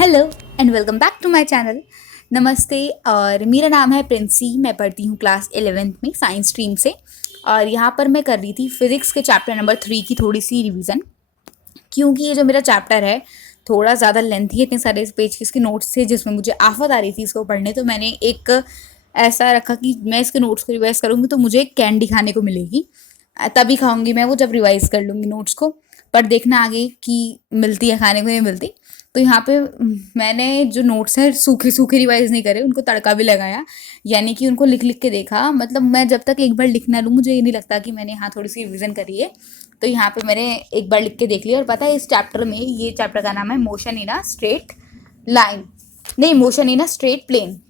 Hello and welcome back to my channel. नमस्ते। और मेरा नाम है प्रिंसी। मैं पढ़ती हूँ क्लास 11th में साइंस स्ट्रीम से। और यहाँ पर मैं कर रही थी फिज़िक्स के चैप्टर नंबर 3 की थोड़ी सी रिवीजन, क्योंकि ये जो मेरा चैप्टर है थोड़ा ज़्यादा लेंथी है। इतने सारे इस पेज के इसके नोट्स थे जिसमें मुझे आफत आ रही थी इसको पढ़ने, तो मैंने एक ऐसा रखा कि मैं इसके नोट्स को रिवाइज करूँगी तो मुझे एक कैंडी खाने को मिलेगी। तभी खाऊंगी मैं वो जब रिवाइज कर लूँगी नोट्स को। पर देखना आगे कि मिलती है खाने को नहीं मिलती। तो यहाँ पे मैंने जो नोट्स हैं सूखे सूखे रिवाइज नहीं करे, उनको तड़का भी लगाया, यानी कि उनको लिख लिख के देखा। मतलब मैं जब तक एक बार लिख ना लूँ मुझे ये नहीं लगता कि मैंने यहाँ थोड़ी सी रिविजन करी है। तो यहाँ पे मैंने एक बार लिख के देख लिया। और पता है इस चैप्टर में, ये चैप्टर का नाम है motion in a straight line, नहीं motion in a straight plane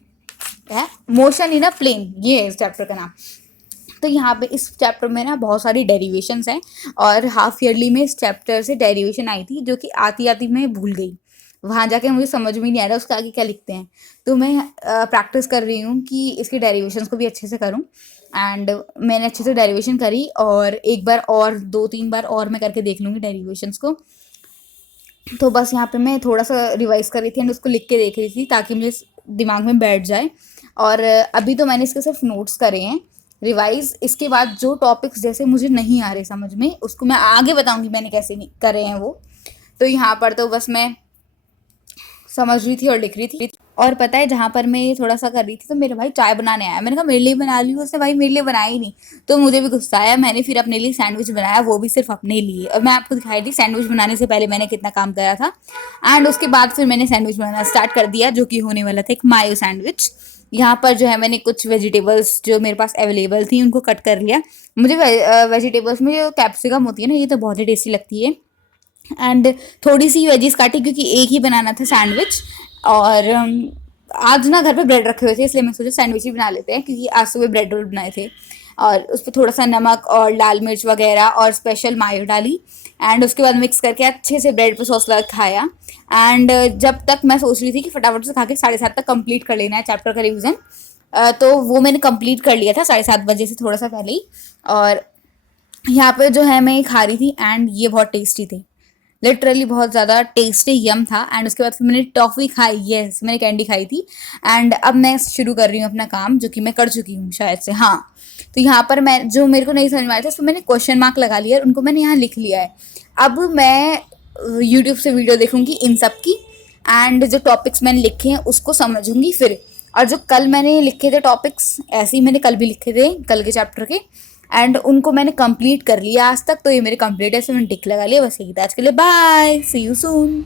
है, मोशन इन अ प्लेन, ये है इस चैप्टर का नाम। तो यहाँ पे इस चैप्टर में ना बहुत सारी डेरिवेशंस हैं, और हाफ ईयरली में इस चैप्टर से डेरिवेशन आई थी जो कि आती आती मैं भूल गई। वहाँ जाके मुझे समझ में नहीं आ रहा उसका आगे क्या लिखते हैं। तो मैं प्रैक्टिस कर रही हूँ कि इसकी डेरिवेशंस को भी अच्छे से करूँ। एंड मैंने अच्छे से डेरिवेशन करी, और एक बार और 2-3 बार और मैं करके देख लूँगी डेरिवेशंस को। तो बस यहाँ पे मैं थोड़ा सा रिवाइज कर रही थी एंड उसको लिख के देख रही थी ताकि मुझे दिमाग में बैठ जाए। और अभी तो मैंने इसके सिर्फ नोट्स करे हैं रिवाइज। इसके बाद जो टॉपिक्स जैसे मुझे नहीं आ रहे समझ में, उसको मैं आगे बताऊंगी मैंने कैसे नहीं करे हैं वो। तो यहाँ पर तो बस मैं समझ रही थी और लिख रही थी। और पता है जहाँ पर मैं ये थोड़ा सा कर रही थी तो मेरे भाई चाय बनाने आया। मैंने कहा मेरे लिए बना ली, उसने भाई मेरे लिए बनाया ही नहीं। तो मुझे भी गुस्सा आया। मैंने फिर अपने लिए सैंडविच बनाया, वो भी सिर्फ अपने लिए। और मैं आपको दिखाई थी सैंडविच बनाने से पहले मैंने कितना काम करा था। एंड उसके बाद फिर मैंने सैंडविच बनाना स्टार्ट कर दिया, जो कि होने वाला था एक मायो सैंडविच। यहाँ पर जो है मैंने कुछ वेजिटेबल्स जो मेरे पास अवेलेबल थी उनको कट कर लिया। मुझे वेजिटेबल्स में जो कैप्सिकम होती है ना, ये तो बहुत ही टेस्टी लगती है। एंड थोड़ी सी वेजीज काटी क्योंकि एक ही बनाना था सैंडविच। और आज ना घर पे ब्रेड रखे हुए थे इसलिए मैं सोचा सैंडविच ही बना लेते हैं, क्योंकि आज सुबह ब्रेड रोल बनाए थे। और उस पर थोड़ा सा नमक और लाल मिर्च वगैरह और स्पेशल मायो डाली। एंड उसके बाद मिक्स करके अच्छे से ब्रेड पे सॉस लगा खाया। एंड जब तक मैं सोच रही थी कि फटाफट से खा के 7:30 तक कंप्लीट कर लेना है चैप्टर का रिविजन, तो वो मैंने कंप्लीट कर लिया था 7:30 बजे से थोड़ा सा पहले ही। और यहाँ पे जो है मैं खा रही थी एंड ये बहुत टेस्टी थे, लिटरली बहुत ज़्यादा टेस्टी यम था। एंड उसके बाद फिर मैंने टॉफ़ी खाई, यस मैंने कैंडी खाई थी। एंड अब मैं शुरू कर रही हूँ अपना काम, जो कि मैं कर चुकी हूँ शायद से, हाँ। तो यहाँ पर मैं जो मेरे को नहीं समझ में आया था उसमें मैंने क्वेश्चन मार्क लगा लिया और उनको मैंने यहाँ लिख लिया है। अब मैं यूट्यूब से वीडियो देखूँगी इन सब की, एंड जो टॉपिक्स मैंने लिखे हैं उसको समझूंगी फिर। और जो कल मैंने लिखे थे टॉपिक्स, ऐसे ही मैंने कल भी लिखे थे कल के चैप्टर के, एंड उनको मैंने कंप्लीट कर लिया आज तक। तो ये मेरे कंप्लीट है, मैंने टिक लगा लिया। बस यही था आज के लिए। Bye, see you soon.